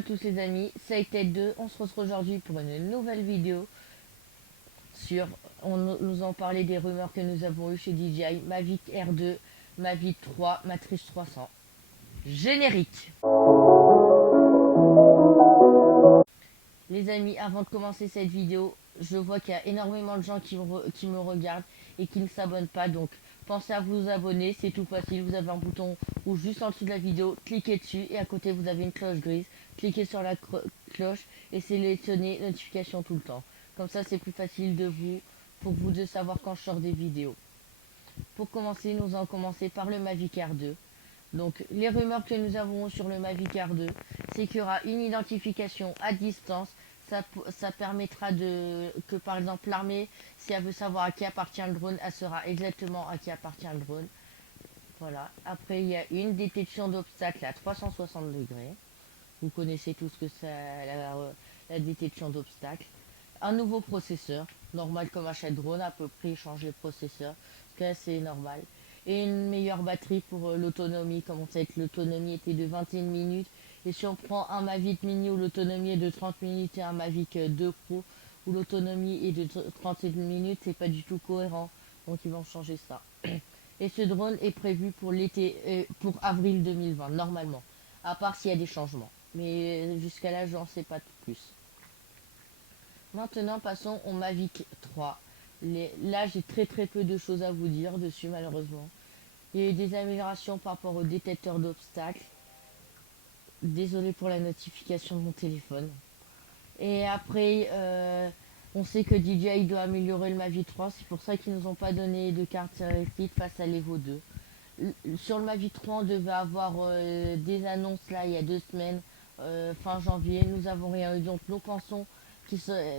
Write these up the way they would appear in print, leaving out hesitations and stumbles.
à tous les amis, c'est Tech2, on se retrouve aujourd'hui pour une nouvelle vidéo sur, nous en parlait des rumeurs que nous avons eues chez DJI, Mavic R2, Mavic 3, Matrice 300. Générique. Les amis, avant de commencer cette vidéo, je vois qu'il y a énormément de gens qui me regardent et qui ne s'abonnent pas, donc pensez à vous abonner, c'est tout facile, vous avez un bouton rouge juste en dessous de la vidéo, cliquez dessus et à côté vous avez une cloche grise, cliquez sur la cloche et sélectionnez notification tout le temps. Comme ça c'est plus facile pour vous de savoir quand je sors des vidéos. Pour commencer, nous allons commencer par le Mavic R2. Donc les rumeurs que nous avons sur le Mavic R2, c'est qu'il y aura une identification à distance. Ça permettra que par exemple l'armée, si elle veut savoir à qui appartient le drone, elle saura exactement à qui appartient le drone. Voilà. Après il y a une détection d'obstacles à 360 degrés. Vous connaissez tous ce que c'est la détection d'obstacles. Un nouveau processeur, normal comme achat de drone, à peu près changer le processeur, parce que c'est normal. Et une meilleure batterie pour l'autonomie, comme on sait que l'autonomie était de 21 minutes. Et si on prend un Mavic Mini où l'autonomie est de 30 minutes et un Mavic 2 Pro où l'autonomie est de 37 minutes, c'est pas du tout cohérent. Donc ils vont changer ça. Et ce drone est prévu pour l'été, pour avril 2020, normalement. À part s'il y a des changements. Mais jusqu'à là, j'en sais pas plus. Maintenant, passons au Mavic 3. Là, j'ai très peu de choses à vous dire dessus, malheureusement. Il y a eu des améliorations par rapport au détecteur d'obstacles. Désolé pour la notification de mon téléphone. Et après, on sait que DJI doit améliorer le Mavic 3. C'est pour ça qu'ils nous ont pas donné de caractéristiques face à l'Evo 2. Sur le Mavic 3, on devait avoir des annonces là il y a 2 semaines, fin janvier. Nous avons rien eu, donc nous pensons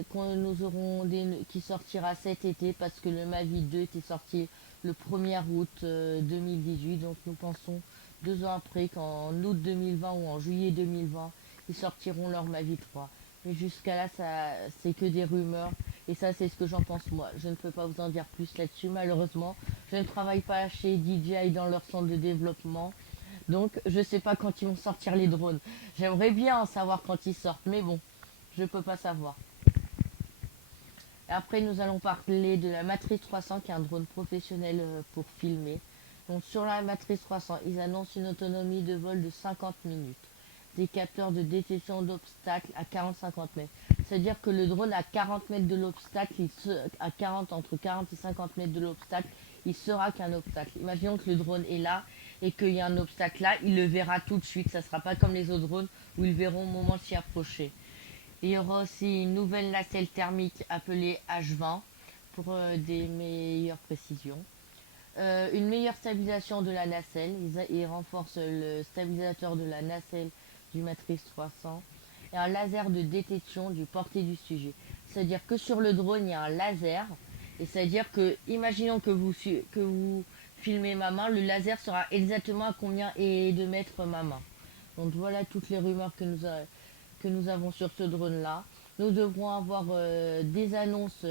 qu'on nous aurons qui sortira cet été parce que le Mavic 2 était sorti le 1er août 2018. Donc nous pensons 2 ans après qu'en août 2020 ou en juillet 2020, ils sortiront leur Mavic 3. Mais jusqu'à là, ça c'est que des rumeurs. Et ça, c'est ce que j'en pense moi. Je ne peux pas vous en dire plus là-dessus, malheureusement. Je ne travaille pas chez DJI dans leur centre de développement. Donc, je ne sais pas quand ils vont sortir les drones. J'aimerais bien savoir quand ils sortent, mais bon, je ne peux pas savoir. Après, nous allons parler de la Matrice 300, qui est un drone professionnel pour filmer. Donc, sur la Matrice 300, ils annoncent une autonomie de vol de 50 minutes. Des capteurs de détection d'obstacles à 40-50 mètres. C'est-à-dire que le drone à 40 mètres de l'obstacle, entre 40 et 50 mètres de l'obstacle, il sera qu'un obstacle. Imaginons que le drone est là et qu'il y a un obstacle là, il le verra tout de suite. Ça ne sera pas comme les autres drones où ils verront au moment de s'y approcher. Il y aura aussi une nouvelle nacelle thermique appelée H20 pour des meilleures précisions. Une meilleure stabilisation de la nacelle. Ils renforcent le stabilisateur de la nacelle du Matrice 300 et un laser de détection du portée du sujet. C'est-à-dire que sur le drone, il y a un laser. Et c'est-à-dire que, imaginons que vous filmez ma main, le laser sera exactement à combien et de mètres ma main. Donc voilà toutes les rumeurs que nous avons sur ce drone-là. Nous devrons avoir des annonces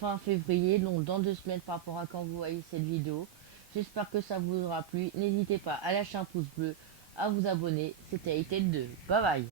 fin février, donc dans 2 semaines par rapport à quand vous voyez cette vidéo. J'espère que ça vous aura plu. N'hésitez pas à lâcher un pouce bleu, à vous abonner. C'était Tech2. Bye bye.